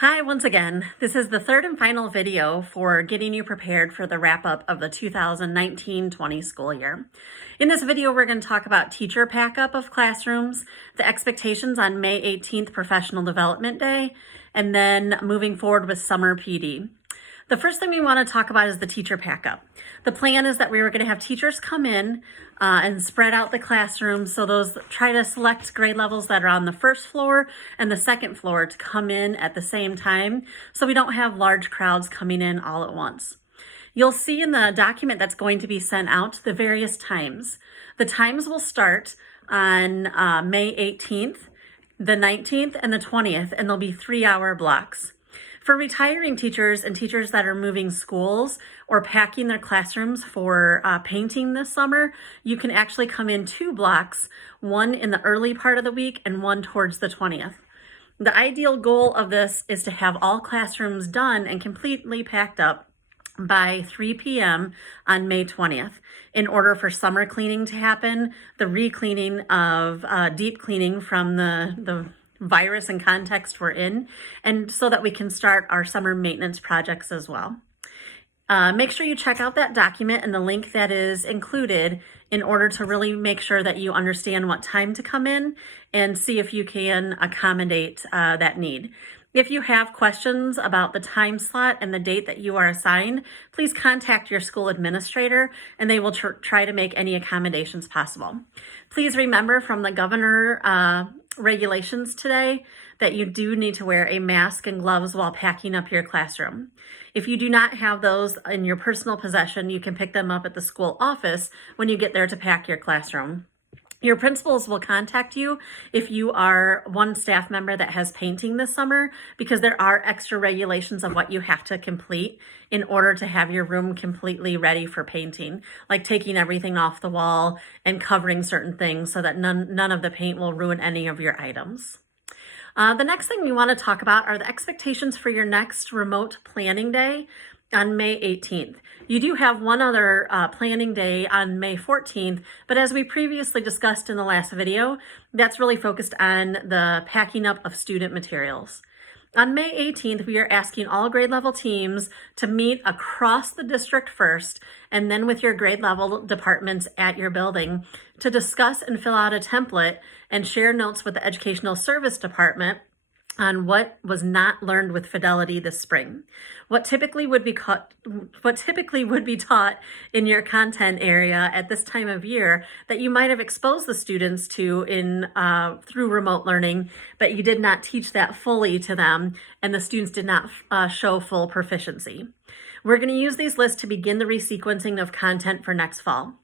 Hi, once again. This is the third and final video for getting you prepared for the wrap-up of the 2019-20 school year. In this video, we're going to talk about teacher pack-up of classrooms, the expectations on May 18th, Professional Development Day, and then moving forward with summer PD. The first thing we want to talk about is the teacher pack-up. The plan is that we were going to have teachers come in and spread out the classrooms. So try to select grade levels that are on the first floor and the second floor to come in at the same time, so we don't have large crowds coming in all at once. You'll see in the document that's going to be sent out the various times. The times will start on May 18th, the 19th, and the 20th, and there'll be 3-hour blocks. For retiring teachers and teachers that are moving schools or packing their classrooms for painting this summer, you can actually come in 2 blocks, one in the early part of the week and one towards the 20th. The ideal goal of this is to have all classrooms done and completely packed up by 3 p.m. on May 20th in order for summer cleaning to happen, the re-cleaning of deep cleaning from the virus and context we're in, and so that we can start our summer maintenance projects as well. Make sure you check out that document and the link that is included in order to really make sure that you understand what time to come in and see if you can accommodate that need. If you have questions about the time slot and the date that you are assigned, please contact your school administrator and they will try to make any accommodations possible. Please remember from the governor regulations today that you do need to wear a mask and gloves while packing up your classroom. If you do not have those in your personal possession, you can pick them up at the school office when you get there to pack your classroom. Your principals will contact you if you are one staff member that has painting this summer, because there are extra regulations of what you have to complete in order to have your room completely ready for painting, like taking everything off the wall and covering certain things so that none of the paint will ruin any of your items. The next thing we want to talk about are the expectations for your next remote planning day on May 18th. You do have one other planning day on May 14th, but as we previously discussed in the last video, that's really focused on the packing up of student materials. On May 18th, we are asking all grade level teams to meet across the district first, and then with your grade level departments at your building to discuss and fill out a template and share notes with the Educational Service Department on what was not learned with Fidelity this spring. What typically would be taught in your content area at this time of year that you might have exposed the students to through remote learning, but you did not teach that fully to them, and the students did not show full proficiency. We're going to use these lists to begin the resequencing of content for next fall.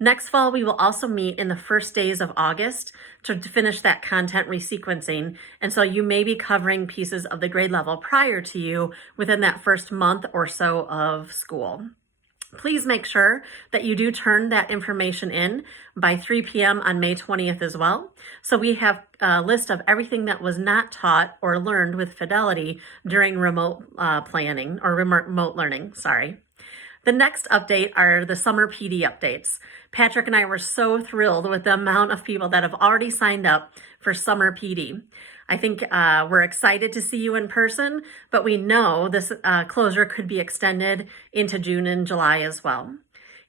Next fall, we will also meet in the first days of August to finish that content resequencing. And so you may be covering pieces of the grade level prior to you within that first month or so of school. Please make sure that you do turn that information in by 3 p.m. on May 20th as well. So we have a list of everything that was not taught or learned with Fidelity during remote planning or remote learning, sorry. The next update are the summer PD updates. Patrick and I were so thrilled with the amount of people that have already signed up for summer PD. I think we're excited to see you in person, but we know this closure could be extended into June and July as well.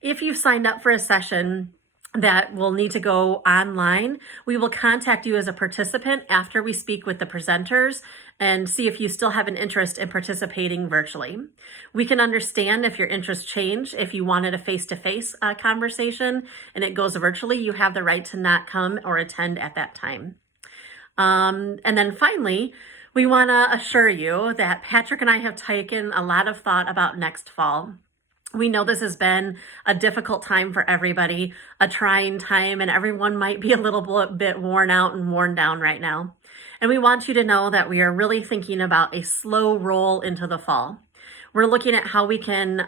If you've signed up for a session that will need to go online, we will contact you as a participant after we speak with the presenters and see if you still have an interest in participating virtually. We can understand if your interests change. If you wanted a face-to-face conversation and it goes virtually, you have the right to not come or attend at that time. And then finally, we want to assure you that Patrick and I have taken a lot of thought about next fall. We know this has been a difficult time for everybody, a trying time, and everyone might be a little bit worn out and worn down right now. And we want you to know that we are really thinking about a slow roll into the fall. We're looking at how we can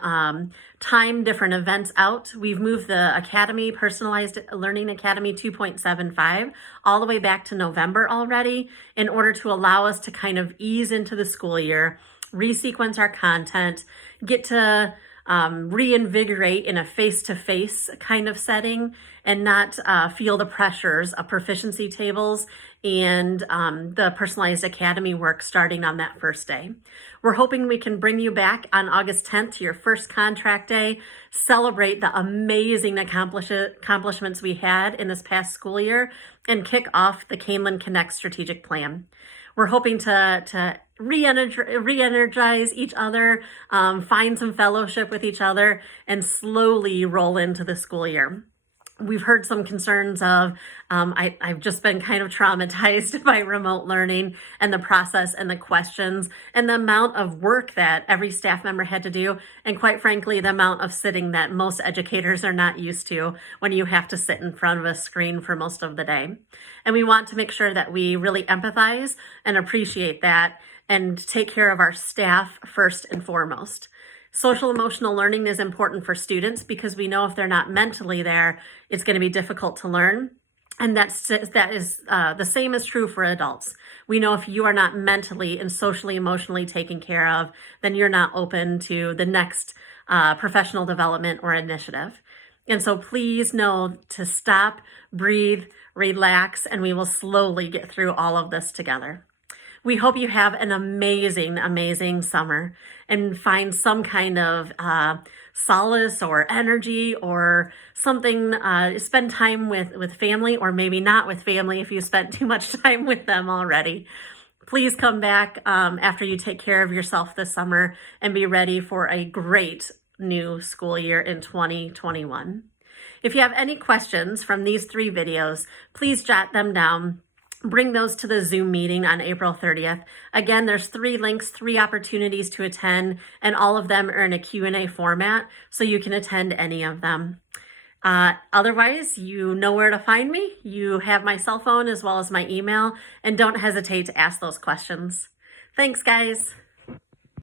time different events out. We've moved the Academy, Personalized Learning Academy 2.75, all the way back to November already in order to allow us to kind of ease into the school year, resequence our content, get to reinvigorate in a face-to-face kind of setting and not feel the pressures of proficiency tables and the Personalized Academy work starting on that first day. We're hoping we can bring you back on August 10th to your first contract day, celebrate the amazing accomplishments we had in this past school year, and kick off the Canelan Connect strategic plan. We're hoping to re-energize each other, find some fellowship with each other, and slowly roll into the school year. We've heard some concerns of, I've just been kind of traumatized by remote learning and the process and the questions and the amount of work that every staff member had to do. And quite frankly, the amount of sitting that most educators are not used to when you have to sit in front of a screen for most of the day. And we want to make sure that we really empathize and appreciate that and take care of our staff first and foremost. Social emotional learning is important for students because we know if they're not mentally there, it's going to be difficult to learn. And that is the same is true for adults. We know if you are not mentally and socially emotionally taken care of, then you're not open to the next professional development or initiative. And so please know to stop, breathe, relax, and we will slowly get through all of this together. We hope you have an amazing, amazing summer and find some kind of solace or energy or something, spend time with family, or maybe not with family if you spent too much time with them already. Please come back after you take care of yourself this summer and be ready for a great new school year in 2021. If you have any questions from these 3 videos, please jot them down. Bring those to the Zoom meeting on April 30th. Again, there's 3 links, 3 opportunities to attend, and all of them are in a Q&A format, so you can attend any of them. Otherwise, you know where to find me. You have my cell phone as well as my email, and don't hesitate to ask those questions. Thanks, guys.